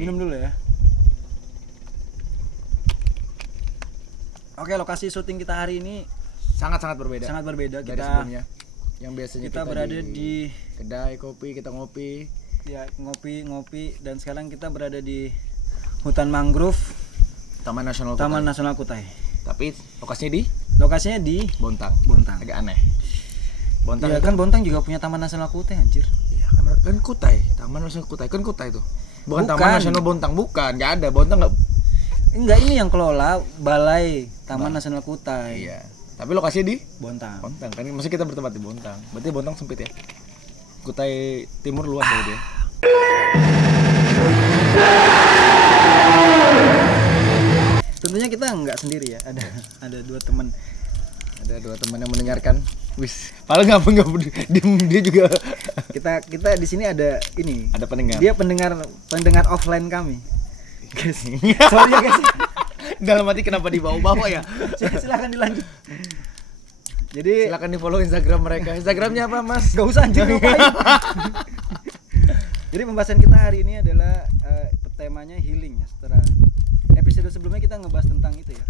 Minum dulu ya. Oke, lokasi syuting kita hari ini sangat berbeda. Sangat berbeda dari kita sebelumnya. Yang biasanya kita berada di kedai kopi, kita ngopi. Ya, ngopi dan sekarang kita berada di hutan mangrove Taman Nasional Kutai. Tapi Lokasinya di Bontang. Agak aneh. Bontang ya, itu, kan Bontang juga punya Taman Nasional Kutai anjir. Iya kan Kutai, Taman Nasional Kutai kan Kutai itu. Bukan Taman Nasional Bontang, bukan, enggak ada. Bontang enggak. Enggak, ini yang kelola Balai Taman Nasional Kutai. Iya. Tapi lokasinya di Bontang. Kan maksudnya kita bertempat di Bontang. Berarti Bontang sempit ya. Kutai Timur luas ya dia. Tentunya kita enggak sendiri ya. Ada dua teman. Ada dua teman yang mendengarkan. Wis, paling enggak dia juga. Kita di sini ada ini. Ada pendengar. Dia pendengar offline kami. Guys. Sorry ya guys. Dalam hati kenapa dibawa-bawa ya? Silakan dilanjut. Jadi silakan di-follow Instagram mereka. Instagramnya apa, Mas? Gak usah anjir ngapain. Jadi pembahasan kita hari ini adalah temanya healing ya. Setelah episode sebelumnya kita ngebahas tentang itu ya.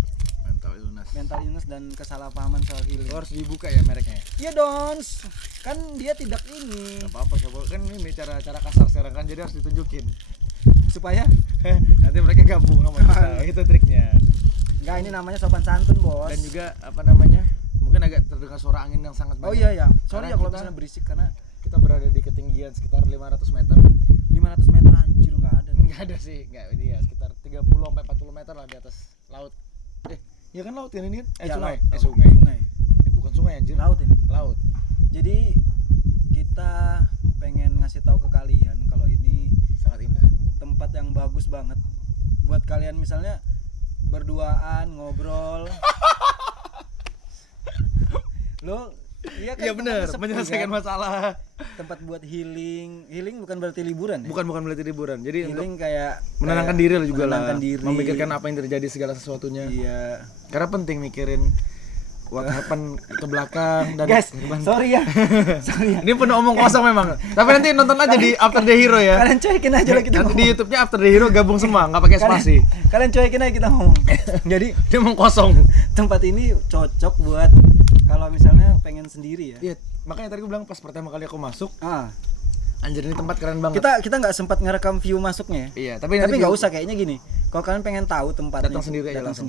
Mental illness dan kesalahpahaman soal healing. Harus dibuka ya mereknya. Iya Dons. Kan dia tidak ini. Gak apa-apa, kan ini cara kasar sekarang kan, jadi harus ditunjukin. Supaya nanti mereka gabung sama kita. Itu triknya. Enggak, ini namanya sopan santun, Bos. Dan juga apa namanya? Mungkin agak terdengar suara angin yang sangat banyak. Oh iya ya. Sorry ya kalau kita, misalnya berisik karena kita berada di ketinggian sekitar 500 meter. 500 meter anjir enggak ada. Enggak ada sih, enggak ini ya sekitar 30 sampai 40 meter lah di atas laut. Ya kan laut ini kan? Ya, Sungai. laut. Sungai. Bukan sungai anjir. Laut ini. Laut. Jadi kita pengen ngasih tahu ke kalian kalau ini sangat indah. Tempat yang bagus banget buat kalian misalnya berduaan ngobrol. Lo iya kan? Iya benar, menyelesaikan masalah. Tempat buat healing bukan berarti liburan ya? Bukan berarti liburan. Jadi healing untuk kayak menenangkan diri lah juga lah. Diri. Memikirkan apa yang terjadi segala sesuatunya. Iya. Karena penting mikirin what happen ke belakang dan guys, sorry ya. Ini penuh omong kosong memang. Tapi nanti nonton aja di After the Hero ya. Kalian cuekin aja lah kita. Nanti di YouTube-nya After the Hero gabung semua, enggak pakai spasi. Kalian cuekin aja kita ngomong. Jadi dia omong kosong. Tempat ini cocok buat kalau misalnya pengen sendiri ya. Iya, makanya tadi gue bilang pas pertama kali aku masuk, anjir ini tempat keren banget. Kita nggak sempat ngerekam view masuknya. Iya, tapi nggak usah, kayaknya gini. Kalau kalian pengen tahu tempatnya, datang sendiri aja langsung.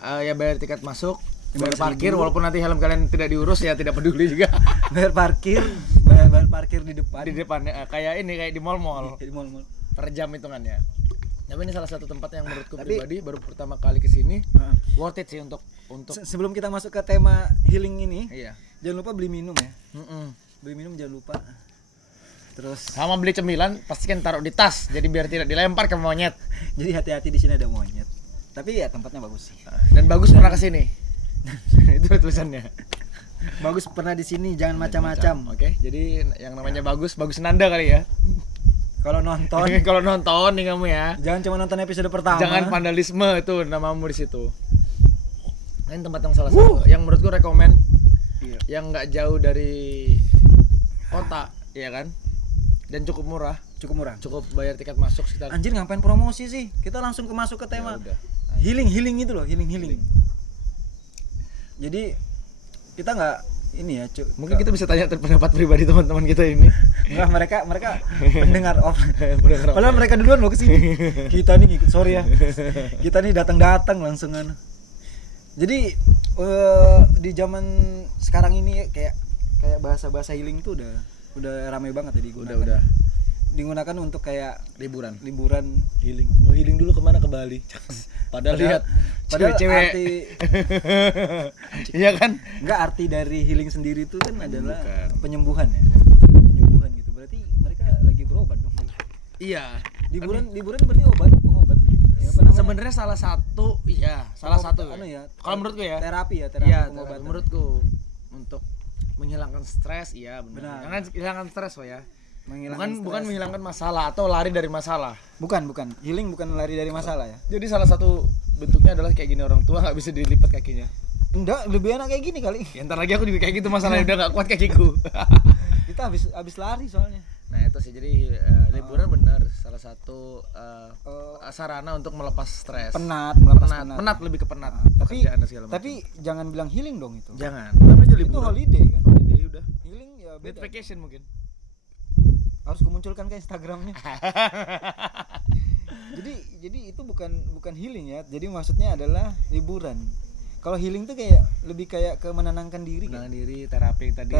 Ya bayar tiket masuk, bayar parkir, walaupun nanti helm kalian tidak diurus ya tidak peduli juga. bayar parkir di depan. Di depan kayak di mall-mall. Di mall-mall. Per jam hitungannya. Tapi ini salah satu tempat yang menurutku pribadi baru pertama kali kesini worth it sih untuk sebelum kita masuk ke tema healing ini. Iya. Jangan lupa beli minum ya. Beli minum jangan lupa. Terus sama beli cemilan pastikan taruh di tas jadi biar tidak dilempar ke monyet. Jadi hati-hati di sini ada monyet. Tapi ya tempatnya bagus sih. Dan bagus pernah kesini. Itu tulisannya. Bagus pernah di sini, jangan macam-macam. Oke. Jadi yang namanya bagus Nanda kali ya. Kalau nonton nih kamu ya. Jangan cuma nonton episode pertama. Jangan vandalisme itu namamu di situ. Ini tempat yang salah satu yang menurutku rekomen. Iya. Yang nggak jauh dari kota, ya kan? Dan cukup murah. Cukup bayar tiket masuk sekitar. Anjir ngapain promosi sih? Kita langsung masuk ke tema. Ya, healing itu loh, healing. Jadi kita nggak ini ya, mungkin kita bisa tanya pendapat pribadi teman-teman kita ini. Enggak, mereka pendengar offline. Padahal mereka duluan loh kesini. Kita nih ngikut, sorry ya. Kita nih datang langsungan. Jadi di zaman sekarang ini kayak bahasa healing tuh udah ramai banget ya digunakan. Udah digunakan untuk kayak liburan healing. Mau healing dulu kemana? Ke Bali. Padahal cewek-cewek. Iya kan? Enggak, arti dari healing sendiri itu kan adalah penyembuhan ya. Gitu. Berarti mereka lagi berobat dong. Iya. Liburan berarti pengobat. Ya, sebenarnya salah satu ya. Kalau menurutku ya. Terapi pengobatan. Menurutku untuk menghilangkan stres, iya benar. Jangan hilangkan stres ya. Bukan menghilangkan masalah atau lari dari masalah. Bukan. Healing bukan lari dari masalah ya. Jadi salah satu bentuknya adalah kayak gini, orang tua nggak bisa dilipat kakinya. Enggak, lebih enak kayak gini kali. Ya, ntar lagi aku juga kayak gitu, masalahnya udah nggak kuat kakiku. Kita habis lari soalnya. Nah itu sih, jadi liburan benar salah satu sarana untuk melepas stres. Penat lebih ke penat. Pekerjaan dan segala macam. Tapi jangan bilang healing dong itu. Jangan. Namanya Itu liburan. holiday kan. Holiday udah. Healing ya Bed beda. vacation mungkin. Harus kumunculkan ke Instagramnya. jadi itu bukan healing ya. Jadi maksudnya adalah liburan. Kalau healing tuh kayak lebih kayak ke menenangkan diri. Menenangkan diri, terapi yang tadi.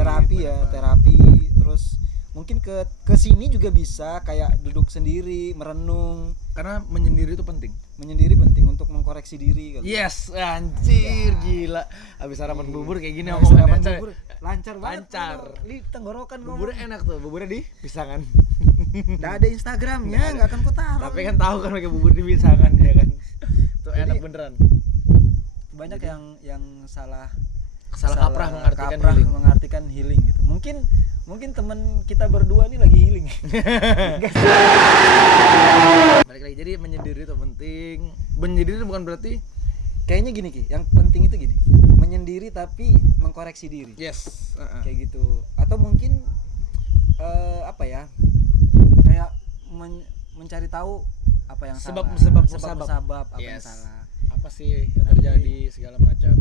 Terapi. Terus mungkin ke sini juga bisa kayak duduk sendiri, merenung. Karena menyendiri itu penting. Menyendiri penting untuk mengkoreksi diri kali. Yes, anjir gila. Habis sarapan bubur kayak gini Habis omongannya, sarapan coy. bubur, lancar banget. Lancar. Li tenggorokan Buburnya enak tuh, buburnya di pisangan. Enggak ada Instagramnya, enggak akan ku taruh. Tapi kan tahu kan pakai bubur di pisangan ya kan. Itu enak beneran. Banyak yang salah Kaprah mengartikan healing gitu. Mungkin teman kita berdua nih lagi healing. Balik lagi, jadi menyendiri itu penting. Menyendiri bukan berarti kayaknya gini Ki, yang penting itu gini. Menyendiri tapi mengkoreksi diri. yes. Kayak gitu. Atau mungkin apa ya? Kayak mencari tahu apa yang Sebab apa yang Yes. salah. Apa sih yang terjadi segala macam.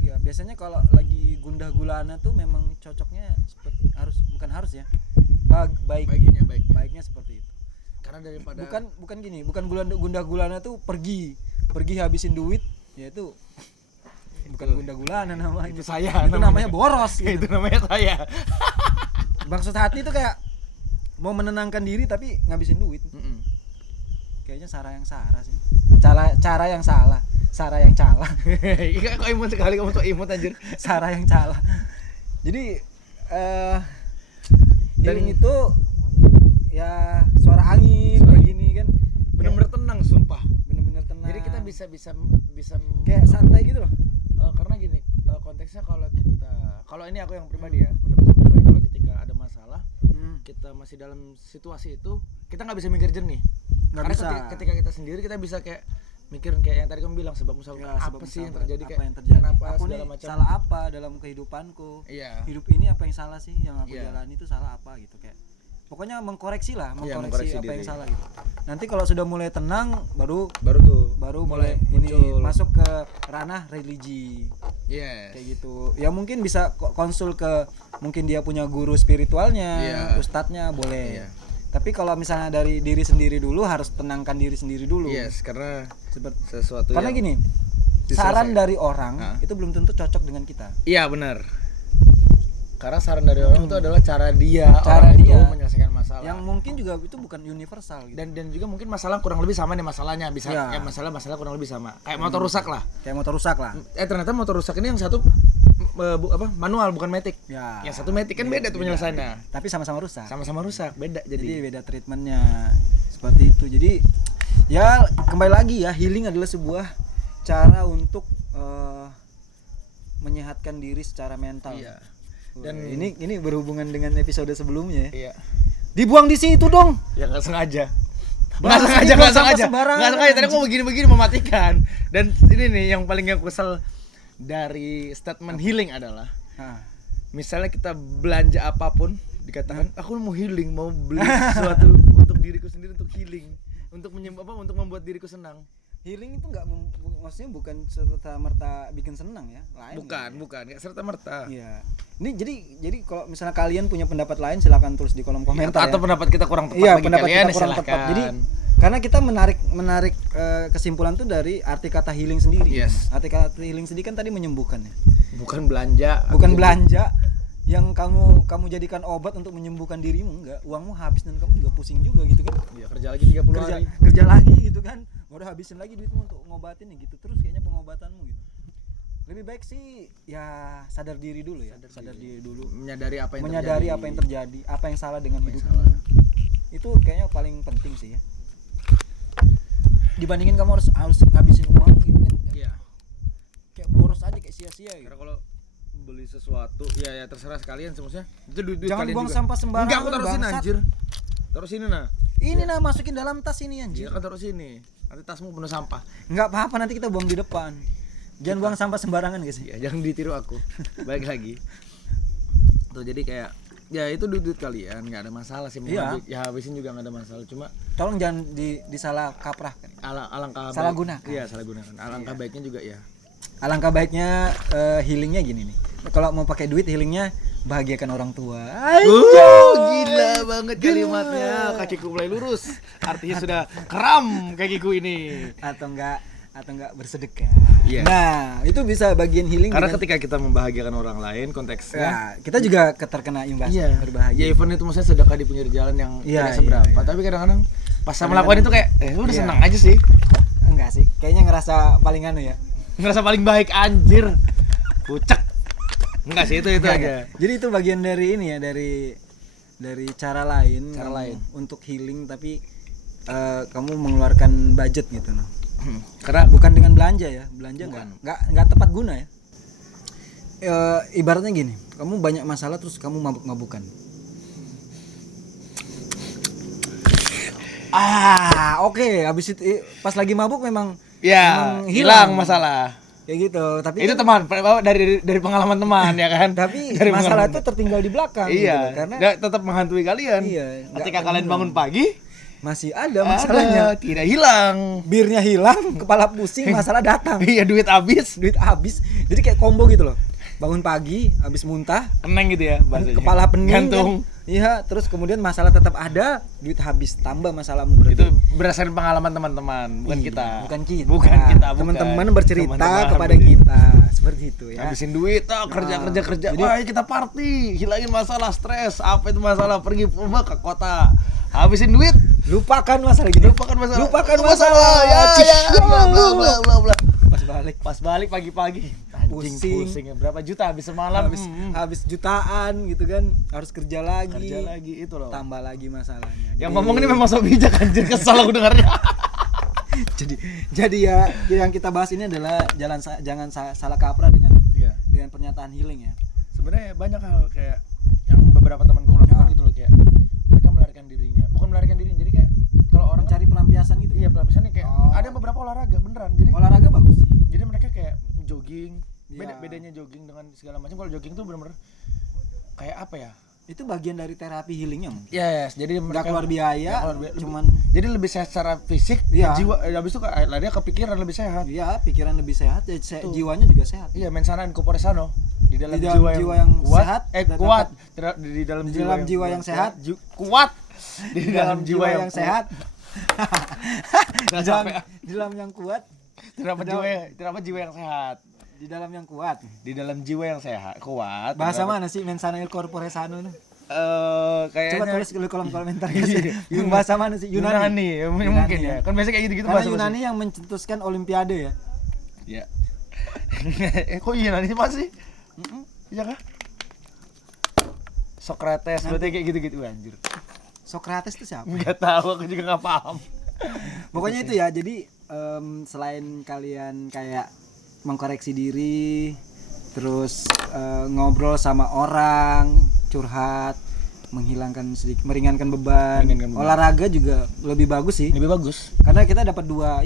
Ya, biasanya kalau lagi gundah gulana tuh memang cocoknya seperti harus ya. Baiknya seperti itu. Karena daripada Bukan gini, bukan gundah gulana tuh pergi habisin duit, ya itu bukan gundah gulana namanya. Itu saya Itu namanya boros gitu. itu namanya saya. Maksud hati itu kayak mau menenangkan diri tapi ngabisin duit. Kayaknya cara yang salah sih. Cara yang salah. Cara yang salah. Iya, kok imut sekali kamu tuh imut anjir. Cara yang salah. Jadi healing itu ya suara angin kayak gini kan. Bener-bener tenang sumpah. Bener-bener tenang. Jadi kita bisa kayak santai gitu loh. Karena gini, konteksnya kalau ini aku yang pribadi ya, pendapat aku pribadi, kalau ketika ada masalah, kita masih dalam situasi itu, kita nggak bisa mikir jernih. Nggak Karena bisa. ketika kita sendiri kita bisa kayak mikirin kayak yang tadi kamu bilang sebab musabab Ya, apa sih yang terjadi, apa kayak yang terjadi? kenapa Aku segala nih macam. salah apa dalam kehidupanku? Iya. Hidup ini apa yang salah sih yang aku Iya. jalani itu salah apa gitu kayak. Pokoknya mengkoreksi mengkoreksi apa diri. yang salah gitu. Nanti kalau sudah mulai tenang baru mulai ini muncul. masuk ke ranah religi. Yes. Kayak gitu. Ya mungkin bisa konsul ke mungkin dia punya guru spiritualnya, Iya. ustadznya boleh. Iya. Tapi kalau misalnya dari diri sendiri dulu harus tenangkan diri sendiri dulu. Yes, karena Seperti sesuatu karena yang gini, diselesaikan. saran dari orang Hah? itu belum tentu cocok dengan kita. Iya benar. Karena saran dari orang itu adalah cara orang itu dia. menyelesaikan masalah. Yang mungkin juga itu bukan universal gitu. dan juga mungkin masalah kurang lebih sama nih masalahnya, bisa Ya. ya masalah kurang lebih sama. Kayak motor rusak lah. Kayak motor rusak lah. Ternyata motor rusak ini yang satu manual bukan matic. Ya. Yang satu matic kan beda tuh penyelesaiannya. Tapi sama-sama rusak. Sama-sama rusak, beda Jadi jadi. beda treatmentnya. Seperti itu. Jadi ya kembali lagi ya, healing adalah sebuah cara untuk menyehatkan diri secara mental. Iya. Dan Dan ini berhubungan dengan episode sebelumnya ya. iya. Dibuang di situ dong. Ya nggak sengaja. Bang, Nggak ini buang sengaja. sampah sembarangan, Nggak sengaja. Tadi anjing. aku begini-begini mematikan. Dan ini nih yang paling aku kesel dari statement healing adalah, Nah, misalnya kita belanja apapun dikatakan aku mau healing, mau beli sesuatu untuk diriku sendiri, untuk healing, untuk untuk membuat diriku senang. healing itu maksudnya bukan serta merta bikin senang ya. Lain. Bukan, nggak serta merta. Iya. Ini jadi kalau misalnya kalian punya pendapat lain silakan tulis di kolom komentar Atau ya. pendapat kita kurang tepat Iya, bagi pendapat kalian, kita kurang silahkan. tepat. Jadi karena kita menarik kesimpulan tuh dari arti kata healing sendiri. Yes. Arti kata healing sendiri kan tadi menyembuhkan ya. bukan belanja. Bukan belanja yang kamu jadikan obat untuk menyembuhkan dirimu, enggak. Uangmu habis dan kamu juga pusing juga gitu kan. Ya, kerja lagi 30 hari. Kerja lagi gitu kan. Udah habisin lagi duitmu untuk ngobatin ya gitu. Terus kayaknya pengobatanmu gitu. Lebih baik sih ya sadar diri dulu ya. Sadar diri dulu. Menyadari apa yang terjadi, apa yang salah dengan Apa yang hidupmu. salah. Itu kayaknya paling penting sih ya. Dibandingin kamu harus ngabisin uang gitu kan. Iya. Kayak boros aja, kayak sia-sia gitu. Karena kalau beli sesuatu ya terserah sekalian semuanya. Itu duit Jangan kalian buang juga. sampah sembarangan. Enggak, aku taruh sini bangsat. anjir. Taruh sini nah. Ini nah masukin dalam tas ini anjir. Iya kan, taruh sini. Nanti tasmu penuh sampah. Enggak apa-apa, nanti kita buang di depan. Jangan buang sampah sembarangan guys. Ya, jangan ditiru aku. Baik lagi. Tuh jadi kayak Ya itu duit kalian, nggak ada masalah sih. Iya. Ya habisin juga nggak ada masalah. Cuma Tolong jangan disalah kaprahkan. alangkah Salah baik- gunakan. Iya, salah gunakan. Alangkah baiknya juga ya. Alangkah baiknya healingnya gini nih. Kalau mau pakai duit healingnya bahagiakan orang tua. Gila banget kalimatnya. Kakiku mulai lurus. Artinya sudah kram kakiku ini. Atau enggak bersedekah. Iya. Nah, itu bisa bagian healing. Karena dengan- ketika kita membahagiakan orang lain konteksnya. ya, kita juga terkena imbasnya berbahagia. Ya event itu maksudnya sedekah di pinggir jalan yang Iya, tidak seberapa. iya, iya. Tapi kadang-kadang pas saya Kadang-kadang- melakukan itu kayak udah Iya. senang aja sih. Enggak sih, kayaknya ngerasa paling anu ya. Ngerasa paling baik anjir. Pucek. Enggak sih itu Enggak, aja. enggak. Jadi itu bagian dari ini ya, dari cara lain, Cara kamu lain. untuk healing tapi kamu mengeluarkan budget gitu noh. Karena Bukan dengan belanja ya, belanja Bukan. nggak tepat guna ya. Ibaratnya gini, kamu banyak masalah terus kamu mabuk-mabukan. Oke, habis itu pas lagi mabuk memang ya memang hilang masalah. kayak gitu. Tapi Itu kan- teman dari pengalaman teman ya kan. tapi Dari masalah pengalaman. itu tertinggal di belakang Iya, gitu, karena tetap menghantui kalian. Iya, nggak Ketika kalian hilang. bangun pagi, masih ada masalahnya. tidak hilang. Birnya hilang, kepala pusing, masalah datang. Iya, duit habis, Duit habis. Jadi kayak combo gitu loh. Bangun pagi, habis muntah, keneng gitu ya bahasanya. kepala pening. gantung. Kan? Iya, terus kemudian masalah tetap ada, duit habis, tambah masalahmu berarti. Itu berdasarkan pengalaman teman-teman, bukan Iya, kita. Bukan kita. Bukan kita, bukan. Teman-teman bercerita Teman-teman kepada bercerita. kita seperti itu ya. Habisin duit, kerja. Jadi- Wah, kita party, hilangin masalah stres. Apa itu masalah? Pergi ke kota. Habisin duit, Lupakan masalah gitu. lupakan masalah. Lupakan Itu masalah. Ya, Cih, bla bla bla bla bla. Pas balik Pas balik pagi-pagi, anjing Pusing. ya. Berapa juta habis semalam? habis jutaan gitu kan, harus kerja lagi. Kerja lagi itu loh. Tambah lagi masalahnya. Yang Jadi- ngomong ini memang so bijak anjir, kesel aku dengarnya. jadi ya yang kita bahas ini adalah jangan salah kaprah dengan Iya. dengan pernyataan healing ya. Sebenarnya banyak hal kayak yang beberapa temanku lakukan Ya. gitu loh, kayak mereka melarikan dirinya, bukan melarikan dirinya, jadi kayak kalau orang Mencari pelampiasan gitu. iya pelampiasan nih kayak Oh. ada beberapa olahraga beneran, jadi Olahraga bagus sih. jadi mereka kayak jogging. Iya. Bedanya jogging dengan segala macam, kalau jogging tuh bener-bener kayak apa ya? Itu bagian dari terapi healingnya mungkin. Yes, jadi Nggak mereka keluar biaya, nggak keluar biaya, cuman jadi lebih sehat secara fisik, Iya. jiwa, habis itu dia kepikiran lebih sehat. ya pikiran lebih sehat, ya, Tuh. jiwanya juga sehat. Iya, mensana in corpore sano. Di dalam, Di dalam jiwa yang kuat, sehat, kuat. Di dalam Di dalam jiwa yang sehat. kuat. Di dalam jiwa yang sehat. Udah Di dalam, capek. di dalam yang kuat, Terdapat jiwa yang sehat. di dalam yang kuat. Di dalam jiwa yang sehat, kuat. Bahasa terdapat- mana sih mensana il corpore sano? Kayaknya Coba tulis di kolom komentar ya sih. Yang bahasa mana sih? Yunani, mungkin ya. Kan biasanya kayak gitu-gitu Karena bahasa Yunani yang mencetuskan olimpiade ya. Ya. Kok Yunani masih? Iya kah? Socrates, berarti kayak gitu-gitu anjir. Socrates itu siapa? Enggak tahu, aku juga enggak paham. Pokoknya itu ya. Jadi selain kalian kayak mengkoreksi diri, terus ngobrol sama orang, curhat, meringankan beban. Meringankan beban. Olahraga juga lebih bagus sih. Lebih bagus. Karena kita dapat dua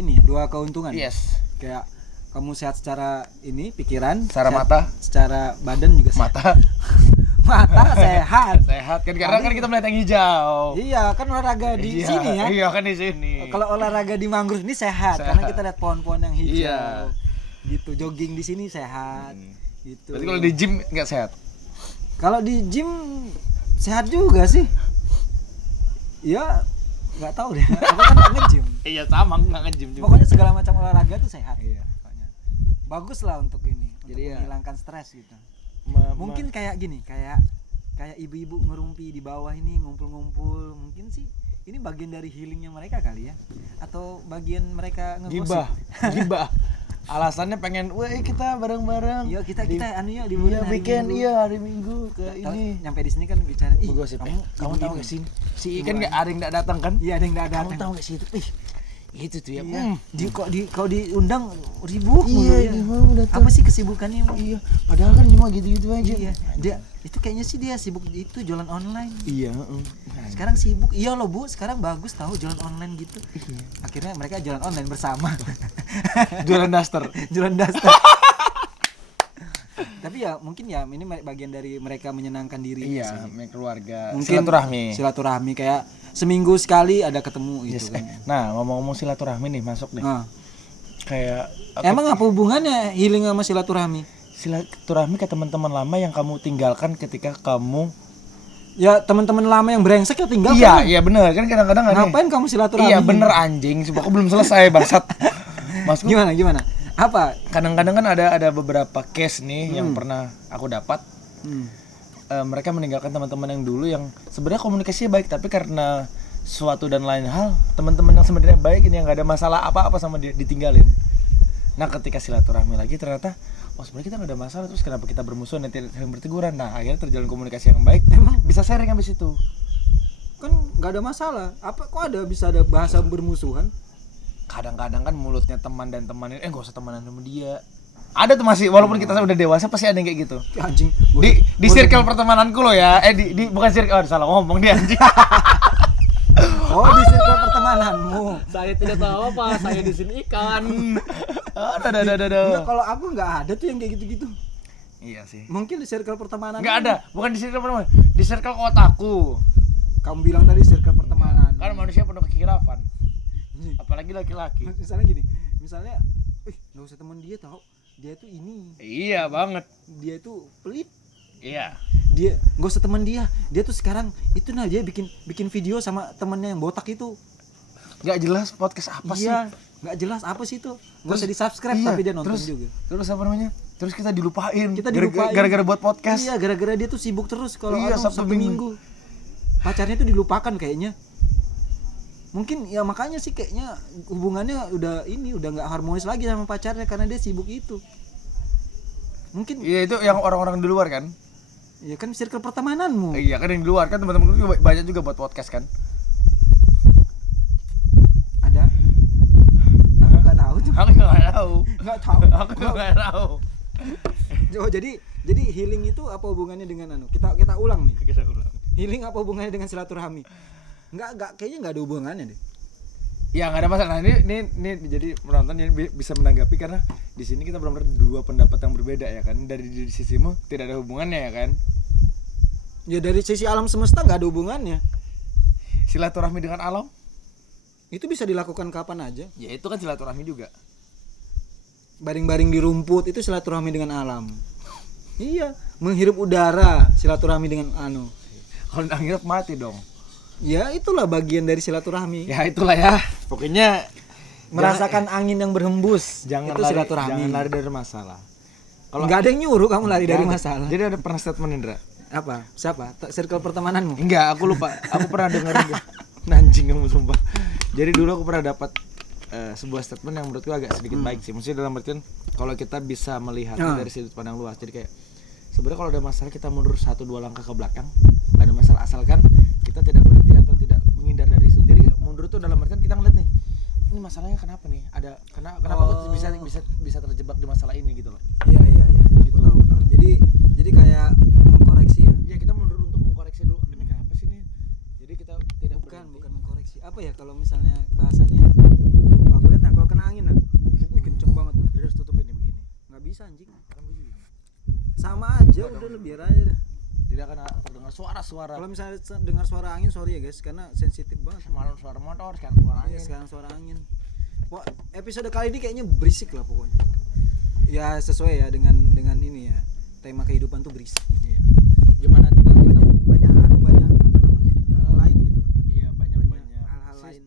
keuntungan. Yes. Kayak kamu sehat secara pikiran, Secara sehat mata. secara badan juga sehat. Mata Mata sehat. sehat kan, karena kan kita melihat yang hijau. Iya, kan olahraga di Iya, sini ya. Iya kan di sini. Kalau olahraga di mangrove ini sehat, Sehat. karena kita lihat pohon-pohon yang hijau. Iya. Gitu, jogging di sini sehat. Gitu. Berarti kalau di gym enggak sehat. Kalau di gym sehat juga sih. Ya, nggak tahu deh. Aku kan nggak nge-gym. Iya sama, enggak nge-gym juga. Pokoknya segala macam olahraga tuh sehat. Iya. Pokoknya. Bagus lah untuk ini, Jadi untuk ya, menghilangkan stres gitu. Mungkin kayak gini, kayak ibu-ibu ngerumpi di bawah ini ngumpul-ngumpul, mungkin sih ini bagian dari healingnya mereka kali ya, atau bagian mereka ngegosip. Gibah. Alasannya pengen, wah kita bareng-bareng. Iya, kita anu ya Iya, liburan hari weekend, Minggu. iya hari Minggu ke Tahu, ini. nyampe di sini kan bicara, ih Gosip. Kamu tahu ibu-ibu. gak sih? Si kan enggak ada yang enggak datang kan? Iya, ada yang nggak Kamu datang. tahu gak sih itu? Ih, itu tuh ya. Iya. Kau diundang ribut mulu Iya, ya. mau datang. Apa sih kesibukannya? Iya, padahal kan cuma gitu-gitu aja. Iya, dia itu kayaknya sih dia sibuk itu jualan online. Iya, Sekarang sibuk. Iya loh Bu, sekarang bagus tahu jualan online gitu. Akhirnya mereka jualan online bersama. Jualan daster. Jualan daster. Tapi Tapi ya mungkin ya ini bagian dari mereka menyenangkan diri Iya, sih. keluarga. Mungkin silaturahmi kayak seminggu sekali ada ketemu gitu kan. Nah, ngomong-ngomong silaturahmi nih masuk nih. Nah, Kayak emang apa hubungannya healing sama silaturahmi? silaturahmi ke teman-teman lama yang kamu tinggalkan ketika kamu Ya teman-teman lama yang brengsek ya tinggal. Iya bener kan kadang-kadang aneh. Ngapain kamu silaturahmi? Iya bener anjing, sumpah aku belum selesai bangsat. Maksudku Gimana? Apa? kadang-kadang kan ada beberapa case nih yang pernah aku dapat. Mereka meninggalkan teman-teman yang dulu yang sebenarnya komunikasinya baik, tapi karena suatu dan lain hal teman-teman yang sebenarnya baik ini yang nggak ada masalah apa-apa sama dia ditinggalin. Nah ketika silaturahmi lagi ternyata sebenarnya kita nggak ada masalah, terus kenapa kita bermusuhan dan tidak saling berteguran. Nah akhirnya terjalin komunikasi yang baik, emang bisa sharing habis itu. Kan nggak ada masalah. Apa kok bisa ada bahasa bermusuhan? Kadang-kadang kan mulutnya teman dan teman ini nggak usah temenan sama dia. Ada tuh masih, walaupun kita udah dewasa pasti ada yang kayak gitu. Ya, anjing. Di circle pertemananku lo ya. Di bukan circle, salah ngomong dia anjing. Oh, di circle pertemananmu. Saya tidak tahu apa, saya di sini ikan. Enggak, kalau aku nggak ada tuh yang kayak gitu-gitu. Iya sih. Mungkin di circle pertemanan. Enggak ada, bukan di circle pertemanan. Di circle kotaku. Kamu bilang tadi circle pertemanan. Kan manusia penuh kekhilafan. Apalagi laki-laki. Misalnya gini, nggak usah temen dia tau. Dia tuh ini. Iya banget. Dia tuh pelit. Iya. Dia nggak usah temen dia. Dia tuh sekarang itu dia bikin video sama temennya yang botak itu. Nggak jelas podcast apa sih? Iya, nggak jelas apa sih itu. Nggak usah di subscribe iya, tapi dia nonton terus, juga. Terus apa namanya? Terus kita dilupain. Dilupain. Gara-gara buat podcast. Iya, gara-gara dia tuh sibuk terus kalau Iya, Sabtu Minggu. Pacarnya tuh dilupakan kayaknya. Mungkin ya makanya sih kayaknya hubungannya udah nggak harmonis lagi sama pacarnya karena dia sibuk itu. Mungkin. Iya itu yang orang-orang di luar kan? Iya kan circle pertemananmu. Iya kan yang di luar kan teman-teman juga banyak juga buat podcast kan? Ada? Aku nggak tahu tuh. Aku nggak tahu. Nggak tahu. Aku nggak tahu. Oh jadi healing itu apa hubungannya dengan Kita ulang nih. Kita ulang. Healing apa hubungannya dengan silaturahmi? Nggak kayaknya nggak ada hubungannya deh. Ya nggak ada masalah. Ini jadi penonton yang bisa menanggapi karena di sini kita benar-benar dua pendapat yang berbeda ya kan. Dari sisimu tidak ada hubungannya ya kan. Ya dari sisi alam semesta nggak ada hubungannya. Silaturahmi dengan alam Itu bisa dilakukan kapan aja. ya itu kan silaturahmi juga. Baring-baring di rumput itu silaturahmi dengan alam. Iya, menghirup udara silaturahmi dengan Kalau nangis mati dong. Ya itulah bagian dari silaturahmi. Ya itulah ya. Pokoknya Merasakan angin yang berhembus. jangan itu lari, silaturahmi. jangan lari dari masalah. Kalau nggak ada yang nyuruh kamu lari dari ada. masalah. Jadi ada pernah statement Indra. Apa? Siapa? Circle pertemananmu? Enggak, aku lupa. Aku pernah dengar anjing kamu sumpah. Jadi dulu aku pernah dapat sebuah statement yang menurutku agak sedikit baik sih. Maksudnya dalam artian kalau kita bisa melihatnya dari sudut pandang luas. Jadi kayak sebenarnya kalau ada masalah kita mundur 1-2 langkah ke belakang. Enggak ada masalah asalkan kita tidak berhenti atau tidak menghindar dari itu. Jadi mundur itu dalam artian kita ngeliat nih. Ini masalahnya kenapa nih? Kenapa aku bisa terjebak di masalah ini gitu loh. Iya. Gitu. Betul. Jadi kayak mengkoreksi ya. Iya, kita mundur untuk mengkoreksi dulu. Ini kenapa sih nih? Jadi kita tidak Bukan mengkoreksi. Apa ya kalau misalnya bahasanya? Aku lihat kalau kena angin kenceng banget. Dia harus tutupin ini begini. Nggak bisa anjing. Kan begini. Sama aja udah lebih aja dah. Tidak akan terdengar suara-suara. Kalau misalnya dengar suara angin sorry ya guys karena sensitif banget. Semalam suara motor, sekarang suara Iya, angin. sekarang suara angin. Wah, episode kali ini kayaknya berisik lah pokoknya. Ya sesuai ya dengan ini ya. Tema kehidupan tuh berisik. Iya. Gimana tinggal kita Banyak apa namanya? Lain gitu. Iya, banyak hal-hal lain.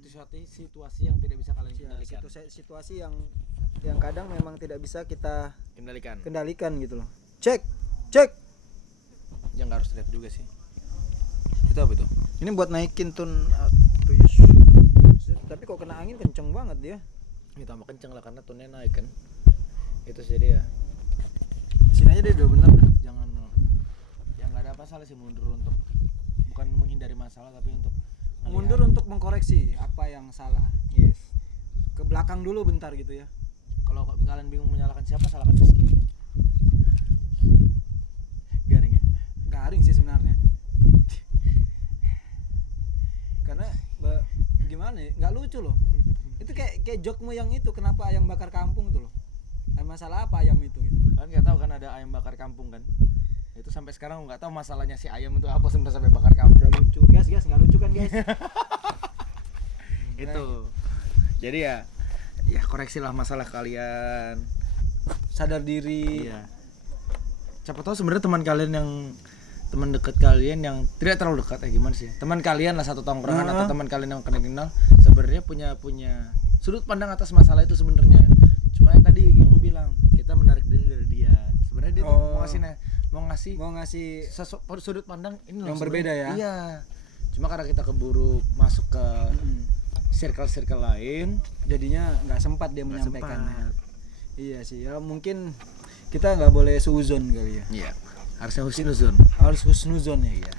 situasi yang tidak bisa kalian Ya, kendalikan. situasi yang kadang memang tidak bisa kita Kendalikan. gitu loh. Cek. Yang nggak harus teriak juga sih. Itu apa itu? Ini buat naikin tone tapi kok kena angin kenceng banget dia. Ini tambah kenceng lah karena tone naik kan. Itu jadi ya. Sini aja deh udah bener dah. Jangan yang nggak ada masalah sih mundur untuk bukan menghindari masalah tapi untuk Mundur untuk mengkoreksi apa yang salah. Yes. Ke belakang dulu bentar gitu ya. Kalau kalian bingung menyalahkan siapa, salahkan Rizky. Garing ya? Garing sih sebenarnya. Karena gimana ya? Nggak lucu loh. Itu kayak jokmu yang itu kenapa ayam bakar kampung tuh loh. Masalah apa ayam itu gitu. Kan nggak tahu kan ada ayam bakar kampung kan. Itu sampai sekarang nggak tahu masalahnya si ayam itu apa sampai bakar kampung. Gak lucu guys, nggak lucu kan guys. Itu. Jadi ya koreksilah masalah kalian. Sadar diri. Iya. Siapa tahu sebenarnya teman dekat kalian yang tidak terlalu dekat gimana sih? Teman kalian lah satu tongkrongan atau teman kalian yang kalian kenal sebenarnya punya sudut pandang atas masalah itu sebenarnya. Cuma tadi yang gue bilang, kita menarik diri dari dia. Sebenarnya dia tuh mau ngasih sudut pandang ini yang loh, berbeda ya. Iya. Cuma karena kita keburu masuk ke circle lain, Jadinya nggak sempat dia nggak menyampaikan. sempat. Iya sih ya, mungkin kita nggak boleh suuzon kali ya. Iya. Harusnya husnuzon. Harus husnuzon ya. Iya.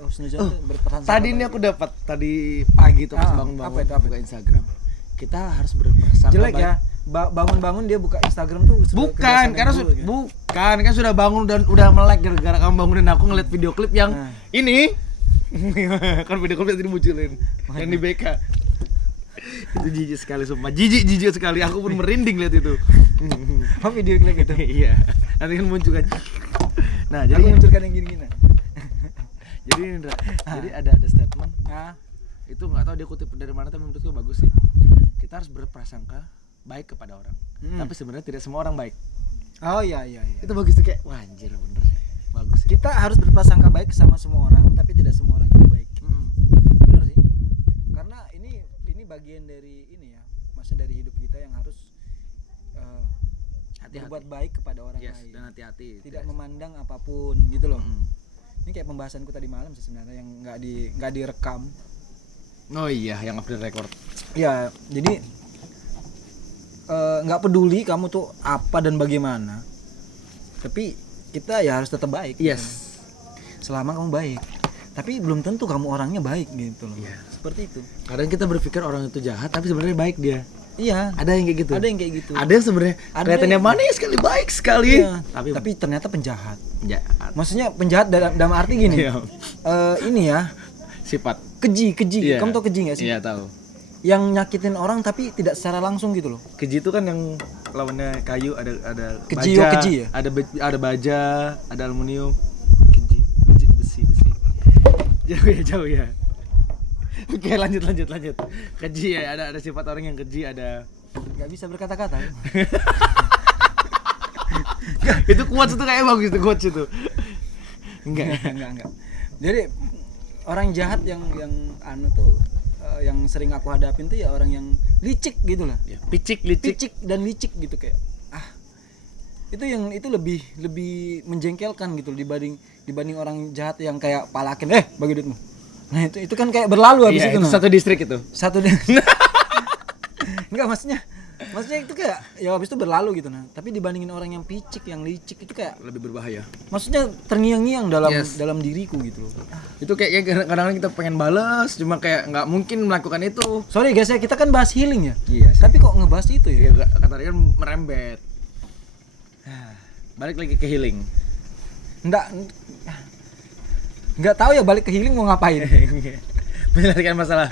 Husnuzon tuh berperan. Tadi ini aku dapat tadi pagi tuh pas Ah, bangun-bangun apa itu? buka Instagram. Kita harus berprasangka Jelek baik. ya. Bangun-bangun dia buka Instagram tuh sudah Bukan, kebiasaan karena yang buruk ya. bukan kan sudah bangun dan udah melek gara-gara kamu bangunin aku ngeliat video klip yang Nah. ini. Kan video klip tadi munculin yang di BK. Itu jijik sekali sumpah. Jijik sekali. Aku pun merinding lihat itu. Oh, video klip itu. Iya. Nanti kan muncul kan. Nah, Aku jadi munculkan yang gini-gini. jadi ini, Indra. Jadi ada statement Nah, itu nggak tahu dia kutip dari mana tapi menurutku bagus sih. Kita harus berprasangka baik kepada orang. Tapi sebenarnya tidak semua orang baik. oh iya. Itu bagus tuh kayak wah anjir bener. Bagus sih. Kita harus berprasangka baik sama semua orang, tapi tidak semua orang itu baik. Bener sih. Karena ini bagian dari ini ya, maksudnya dari hidup kita yang harus Hati-hati. berbuat baik kepada orang Yes, lain. dan hati-hati. Tidak memandang apapun gitu loh. Ini kayak pembahasanku tadi malam sih sebenarnya yang nggak direkam. Oh iya, yang update record. Ya, jadi nggak peduli kamu tuh apa dan bagaimana, tapi kita ya harus tetap baik. Yes. Gitu. Selama kamu baik, tapi belum tentu kamu orangnya baik gitu loh. Iya. Seperti itu. Kadang kita berpikir orang itu jahat tapi sebenarnya baik dia. Iya. Ada yang kayak gitu. Ada yang kayak gitu. Ada yang sebenarnya Ada kelihatannya yang- manis sekali, baik sekali. Iya. Tapi ternyata penjahat. jahat. Maksudnya penjahat dalam arti gini. Iya. Ini ya, Sifat. keji. Iya. Kamu tau keji nggak sih? Iya, tahu. Yang nyakitin orang tapi tidak secara langsung gitu loh. Keji itu kan yang lawannya kayu, ada Keji, baja, keji ya? ada baja, ada aluminium. Keji, besi. Jauh ya. Oke, lanjut. Keji ya, ada sifat orang yang keji, ada. Nggak bisa berkata-kata. Itu quotes itu kayak bagus itu quotes itu. Enggak. Jadi orang jahat yang anu tuh yang sering aku hadapin tuh ya orang yang licik gitu lah. Ya, picik. Picik dan licik gitu kayak itu lebih menjengkelkan gitu dibanding orang jahat yang kayak palakin bagi duitmu. Nah itu kan kayak berlalu habis Iya, itu. itu Nah. satu distrik itu. Enggak maksudnya itu kayak ya habis itu berlalu gitu nah. Tapi dibandingin orang yang picik, yang licik itu kayak Lebih berbahaya. maksudnya terngiang-ngiang dalam Yes. dalam diriku gitu loh. Itu kayak kadang-kadang kita pengen balas, cuma kayak nggak mungkin melakukan itu. Sorry guys ya, kita kan bahas healing ya. Iya sih. Tapi kok ngebahas itu ya? Ya, kata Rian merembet. Balik lagi ke healing. Nggak tahu ya balik ke healing mau ngapain. Menyelesaikan masalah.